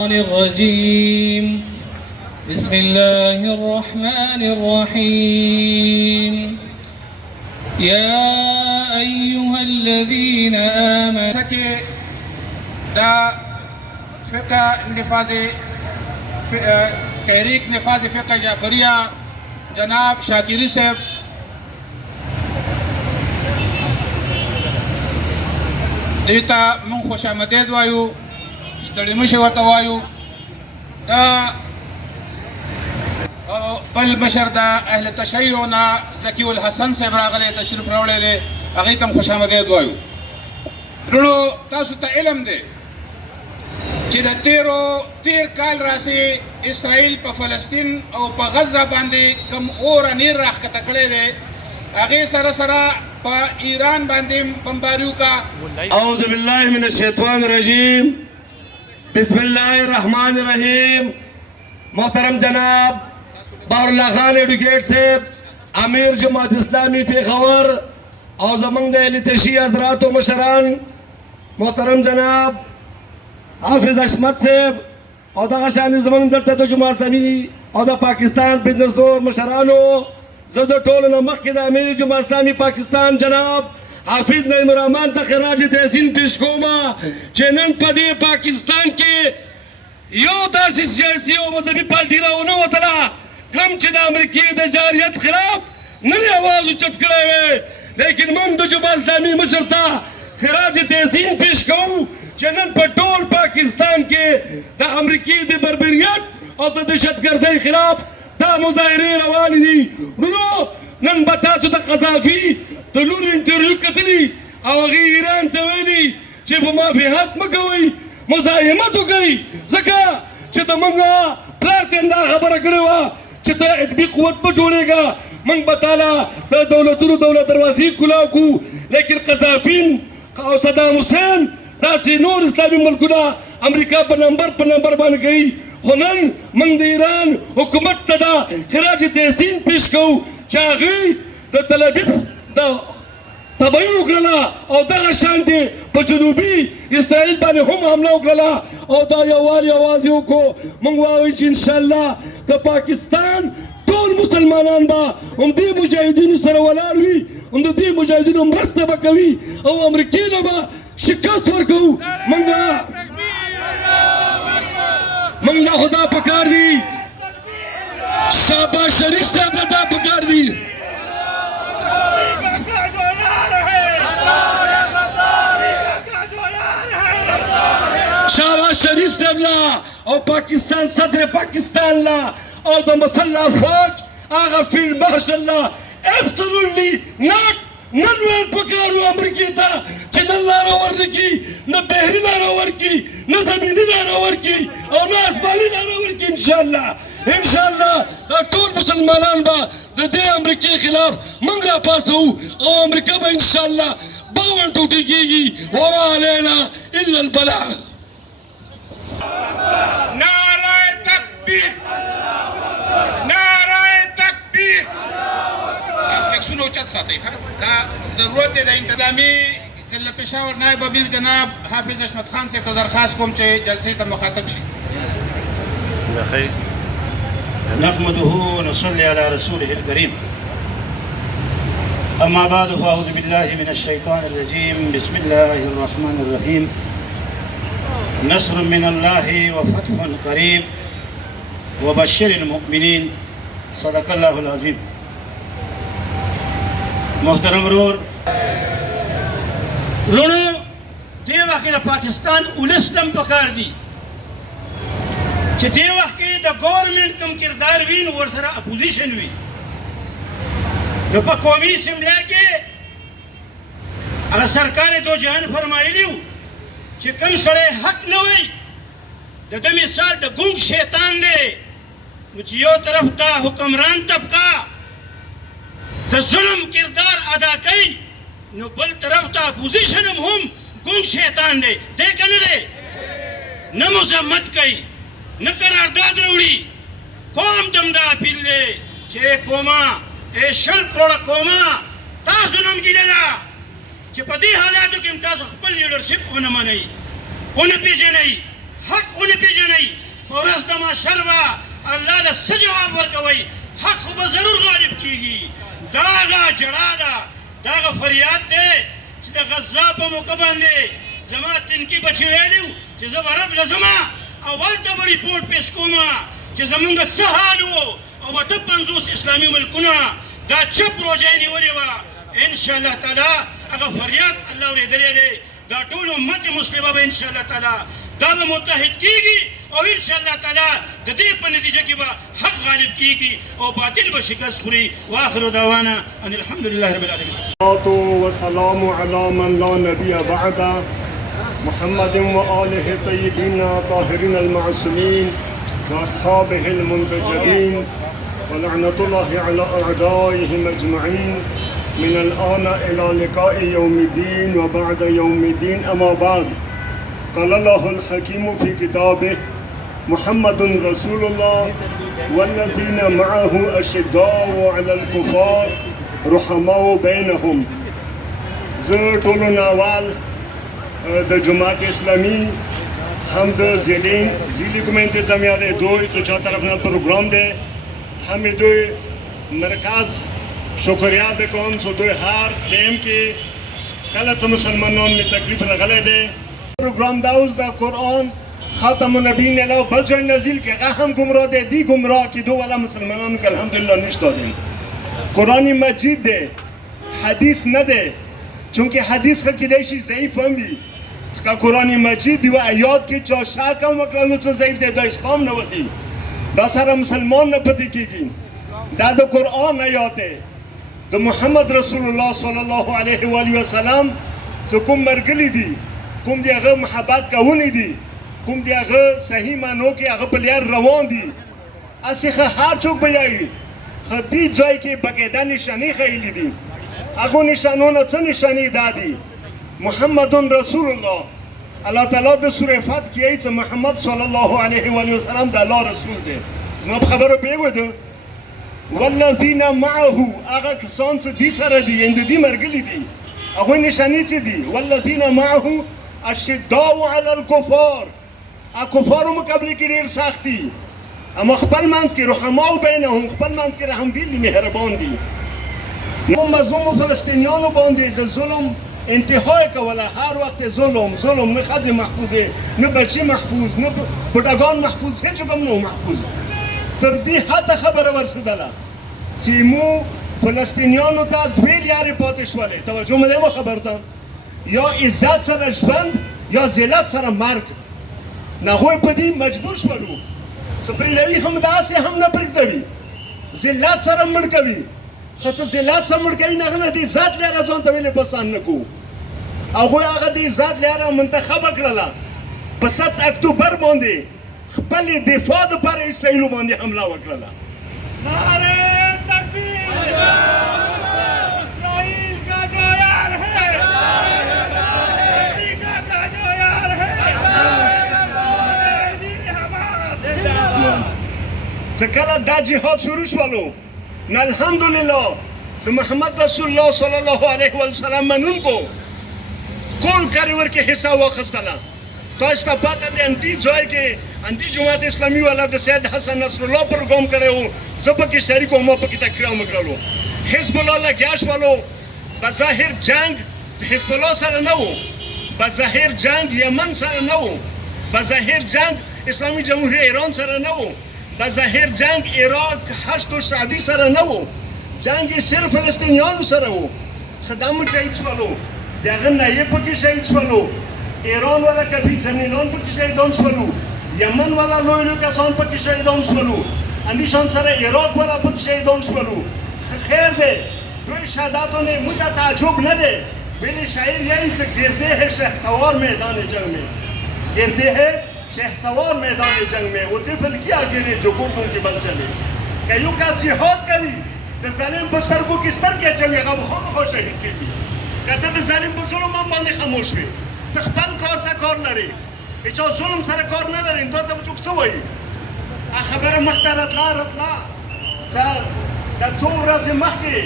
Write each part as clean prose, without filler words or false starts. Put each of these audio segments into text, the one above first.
الرجيم بسم الله الرحمن الرحيم يا أيها الذين آمنوا سكي دا فقه نفاذ تحریک نفاذ فقه جعفریہ جناب شاکری صاحب دیتا من خوش آمدید وایو ستړي مشه ورته وایو دا بل بشر دا اهل تشیع نا زکی الحسن صاحب راغلی تشریف راوړی دی هغې ته هم خوش آمدید وایو. وروڼو تاسو ته علم دی چې د تیر کال راسې اسرائیل په فلسطین او په غزه باندې کوم اور نیر راښکته کړی دی هغې سره سره په ایران باندې بمباري وکړه. اعوذ بالله من الشیطان الرجیم بسم الله الرحمن الرحیم. محترم جناب بهر الله خان ایڈوکیٹ صاحب امیر جماعت اسلامی پیښور او زمونږ د اهل تشیع حضرات و مشران محترم جناب حافظ حشمت صاحب او دغه شان زمونږ دلته د جماعت اسلامی او د پاکستان بزنس دور مشرانو زه د ټولو نه مخکې د امیر جماعت اسلامی پاکستان جناب حافظ نعیم الرحمن ته خراج تحسین پیش کوم چې نن په دې پاکستان کې یو داسې سیاسي او مذهبي پارټي راونه وتله کوم چې د امریکې د جارحیت خلاف نه یې اواز اوچت کړی وی، لیکن موږ د جماعت اسلامي مشر ته خراج تحسین پیش کوو چې نن په ټول پاکستان کې د امریکې د بربریت او د دهشتګردۍ خلاف دا مظاهرې روانې دي. ورونو نن به تاسو د قذافي د لور انټرویو کتلي او هغې ایران ته ویلي چې په موافقت مه کوئ مزاحمت وکئ ځکه چې د موږ پلار ته دا خبره کړې وه چې ته ادبي قوت مه جوړېږه موږ به تاله د دولتونو دولت دروازې کلاو کړو، لیکن قذافین او صدام حسین داسې نور اسلامي ملکونه امریکا په نمبر باندې کوي. خو نن موږ د ایران حکومت ته دا خراج تحسین پیش کوو چې هغوی د تل ابیب د تبعی وکړله او دغه شانتې په جنوبي اسرائیل باندې هم حمله وکړله او دا یووالي اواز یې وکړو. موږ وایو چې انشاءالله د پاکستان ټول مسلمانان به هم دې مجاهدینو سره ولاړ وي، هم د دې مجاهدینو مرسته به کوي او امریکې له به شکست ورکوو. موږ له خو دا پکار دي شهباز شریف صاحب ته دا پکار دي شهباز شریف صاحب لا او پاکستان صدر پاکستان لا او د مسلح فوج هغه فیلډ مارشل لا absolutely not نن ویل پکارو امریکې ته چې نه لاره ورنکړي نه بحري لاره ورکړي نه زمیني لاره ورکړي او نه اسماني لاره ورکړي. انشاءالله دا ټول مسلمانان به د دې امریکې خلاف موږ راپاڅوو او امریکا به انشاءالله باون ټوټې کېږي. وما علینا الا البلاغ. نعرہ تکبیر نعرہ تکبیر. فلکسونه اوچت ساتئ دا ضرورت دی. د اسلامي ضلع پېښور نایب امیر جناب حافظ حشمت خان صاحب ته درخواست کوم چې جلسې ته مخاطب شي. نحمده ونصلي على رسوله الكريم. أما بعد فأعوذ بالله من الشيطان الرجيم. بسم الله الرحمن الرحيم. نصر من الله وفتح قريب وبشر المؤمنين. صدق الله العظيم. محترم رور رونو دې وخت کې د پاکستان ولس ته هم پکار دي چې دې وخت کې د ګورنمنټ کوم کردار وي نو ورسره اپوزیشن وي. نو په قومي اسمبلی کې هغه سرکار دو جهان فرمایلی وو چې کوم سړی حق نه وایي د ده مثال د ګونګ شیطان دی. نو چې یو طرف ته حکمران طبقه د ظلم کردار ادا کوي نو بل طرف ته اپوزیشن هم ګونګ شیطان دی. دی که نه دی؟ نه مذمت کوي نه قرارداد راوړي. قوم ته هم دا اپیل دی چې قومه ای 100 کروڑه قومه تاسو نه هم ګیله ده چې په دې حالاتو کې هم تاسو خپل لیډرشپ ونه منئ ونه پېژنئ حق ونه پیژنئ په ورځ د محشر به الله له څه جواب ورکوئ حق خو به ضرور غالب کیږي دا هغه جړا ده دا هغه فریاد دی چې د غزا په موقع باندې زما تنکي بچي ویلي وو چې زه به رب له ځمه او هلته به ریپورټ پیش کوم چې زمونږ څه حال وو او اته 50 اسلامي ملکونه دا چپ روژه نیولې وه انشاءالله تعالی هغه فریاد الله اورېدلی دی دا ټول امت مسلمه به انشاءالله تعالی دا به متحد کیږي او انشاءالله تعالی د دې په نتیجه کې به حق غالب کیږي او باطل به شکست خوري واخر دعوانا ان الحمد لله رب العالمين والسلام على من لا نبي بعده محمد وآله الطيبين الطاهرين المعصومين وأصحابه المنتجبين ولعنة الله على أعدائهم أجمعين من الآن إلى لقاء يوم الدين وبعد يوم الدين أما بعد قال الله الحكيم في كتابه محمد رسول الله والذين معه أشداء على الكفار رحماء بينهم زه ټولو ناوال د جماعت اسلامی هم د ضلعی کوم انتظامیه دی دوی څه چا طرف نه پروګرام دی هم دوی مرکز شکریا بکوم چې دوی هر ټیم کې کله چې مسلمانانو می تکلیف راغلی دی پروګرام دا اوس د قرآن خاتم النبیین علاوه بل ځای نازل کې هغه هم ګمراه دی دی ګمراه کېدو والا مسلمانانو کې الحمدلله نشته دی قرآن مجید دی حدیث نه دی چونکه حدیث خو کېدای شي ضعیف هم وي که قرآن مجید یوه آیات کې چا شک هم وکړه نو څه ضعیف دی دا اسلام نه وځي دا سره مسلمان نه پاتې کېږي دا د قرآن آیات دی د محمد رسول الله صلی الله علیه و آله وسلم چې کوم مرګلي دي کوم دی هغه محبت کوونکي دي کوم دی هغه صحیح معنو کې هغه په لار روان دي هسې هر څوک به یایي خو دې ځای کې باقاعده نشانې ښیلي دي هغو نشانونو څه نشانې دا دي محمد رسول الله الله تعالی د سوره فتح کې وایي چې محمد صلی الله علیه و آله وسلم د الله رسول دی زما په خبرو پوهېږئ والذین معه هغه کسان چې دې سره دي یعنې د دې ملګري دي هغوی نشانې څه دي والذین معه اشداء علی الکفار کفارو مقابله کې ډېر سخت دي اما خپل منځ کې رحماء بینهم خپل منځ کې رحمدل دي مهربان دي نو مظلومو فلسطینیانو باندې د ظلم انتهای کوله هر وخت ظلم نه ښځې محفوظې نه بچي محفوظ نه بوډاګان محفوظ هیڅ هم نه محفوظ تر دې حده خبره ورسېدله چې مو فلسطینیانو ته دوې لارې پاتې شولې توجه مو دی و خبر ته یا عزت سره ژوند یا ذلت سره مرګ نه هغوی په دې مجبور شولو څه پرېږدوي هم داسې هم نه پرېږدوي ذلت سره مړ کوي خو څه ذلت سره مړ کوي نه هغه نه د عزت لاره ځان ته ویلې پسند نه کوو هغوی هغه د عزت لاره منتخبه کړله په 7 اکتوبر باندې خپل دفاع دپاره اسرائیلو باندې حمله وکړله نعرے تکبیر اسرائیل کا جو یار ہے امریکہ کا جو یار ہے چې کله دا جهاد شروع شولو نو الحمدلله د محمد رسول الله صلی الله علیه وسلم منونکو ټول کاریور کې حصہ واخیستله تاسو ته پته دی اندی ځای کې اندی جماعت اسلامي والا د سید حسن نصر الله پروګرام کړی و زه پکې شریک وم پکې تقریر هم کړلو حزب الله لګیا شولو بظاهر جنگ حزب الله سره نه و بظاهر جنگ یمن سره نه و بظاهر جنگ اسلامي جمهوریت ایران سره نه و بظاهر جنگ عراق هشت و شعبی سره نه و جنگ صرف فلسطینیانو سره و خدامو شهید شولو د هغه نایب پکې شهید شولو ایران والا کفی زمینان پکې شهیدان شولو یمن والا لوی لوی کسان پکې شهیدان شولو اندیشان سره عراق والا پکې شهیدان شولو خیر دی دوی شهادتوں نے مجھے تعجب نہ دے میرے شاعر یہی سے گرتے ہیں شہسوار میدان جنگ میں گرتے ہیں شہسوار میدان جنگ میں وہ طفل کیا گرے جو گردوں کے بل چلے کہ یوں کا جہاد کری د ظالم بستر کو کس طرح کے چلے گا وہ خامخا شهید کیږي کته د ظالم په ظلم باندې خاموش وي ته خپل کار سره کار لري چې ظلم سره کار نه لري نو ته چوک څه وایي خبره مخته راتله چې د څو ورځې مخکې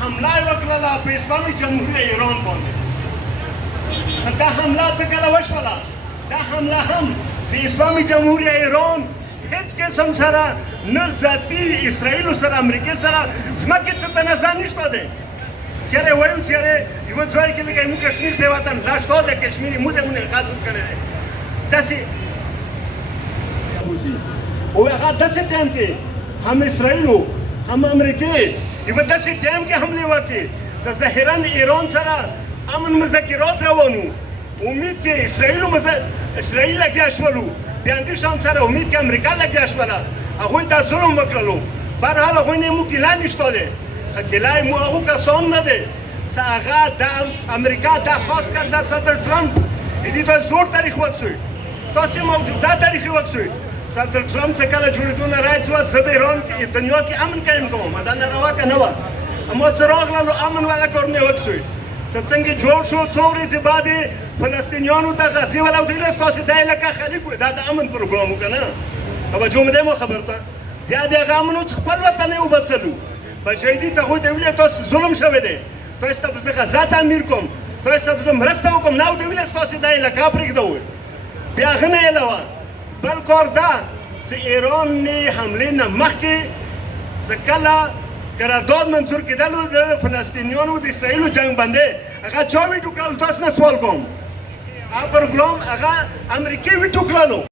حمله وکړله په اسلامي جمهوریت ایران باندې دا حمله څه کله وشوله دا حمله هم د اسلامي جمهوریت ایران هیڅ قسم سره نه ذاتي اسرائیلو سره امریکې سره ځمکې څه تنازع نشته دی چیرې وایو چیرې یوه ځای کې لکه مو کشمیر سے وطن زاشته دی کشمیر مو ته مونږ غصب کړی دی داسې او هغه داسې ټایم کې هم اسرائیلو هم امریکې یوه داسې ټایم کې حملې وکړې چې ظاهرا ایران سره امن مذاکرات روانو امید کې اسرائیل لګیا شولو بیا دې شان سره امید کې امریکا لګیا شوله هغوی دا ظلم وکړلو بهرحال هغوی نه مو ګیله نشته دی ګیله مو هغو کسان نه دی چې هغه د امریکا دا خاص کر دا صدر ټرمپ دې ته زور تاریخ وکړئ تاسې موجوده تاریخ وکړئ صدر ټرمپ چې کله جوړېدو نه راځي زه به ایران کې دنیا کې امن قایم کوم دا ناروا که نه وه اما چې راغلل امن والا کارونه وکړئ څنګه جوړ شو څو ورځې بعد فلسطینیانو ته غزې ولا ویل تاسو دا علاقه خالي کړئ دا د امن پروګرام و که نه توجه مې دی مو خبر ته بیا د هغه امنو چې خپل وطن یې وبڅلو بچیدي څه هغوی ته ویل تاسو ظلم شوی دی تاسو ته به زه غزا تعمیر کوم تاسو ته به زه مرسته وکړم نه ورته ویل تاسو دا علاقه پرېږدوئ بیا هغه نه یېلوه بل کار دا چې ایران نه حملې نه مخکې چې کله قرارداد منظور کېدلو د فلسطینیانو د اسرائیلو جنګ باندې هغه چا ویټو کړل تاسو نه سوال کوم هغه پروګرام هغه امریکې ویټو کړلو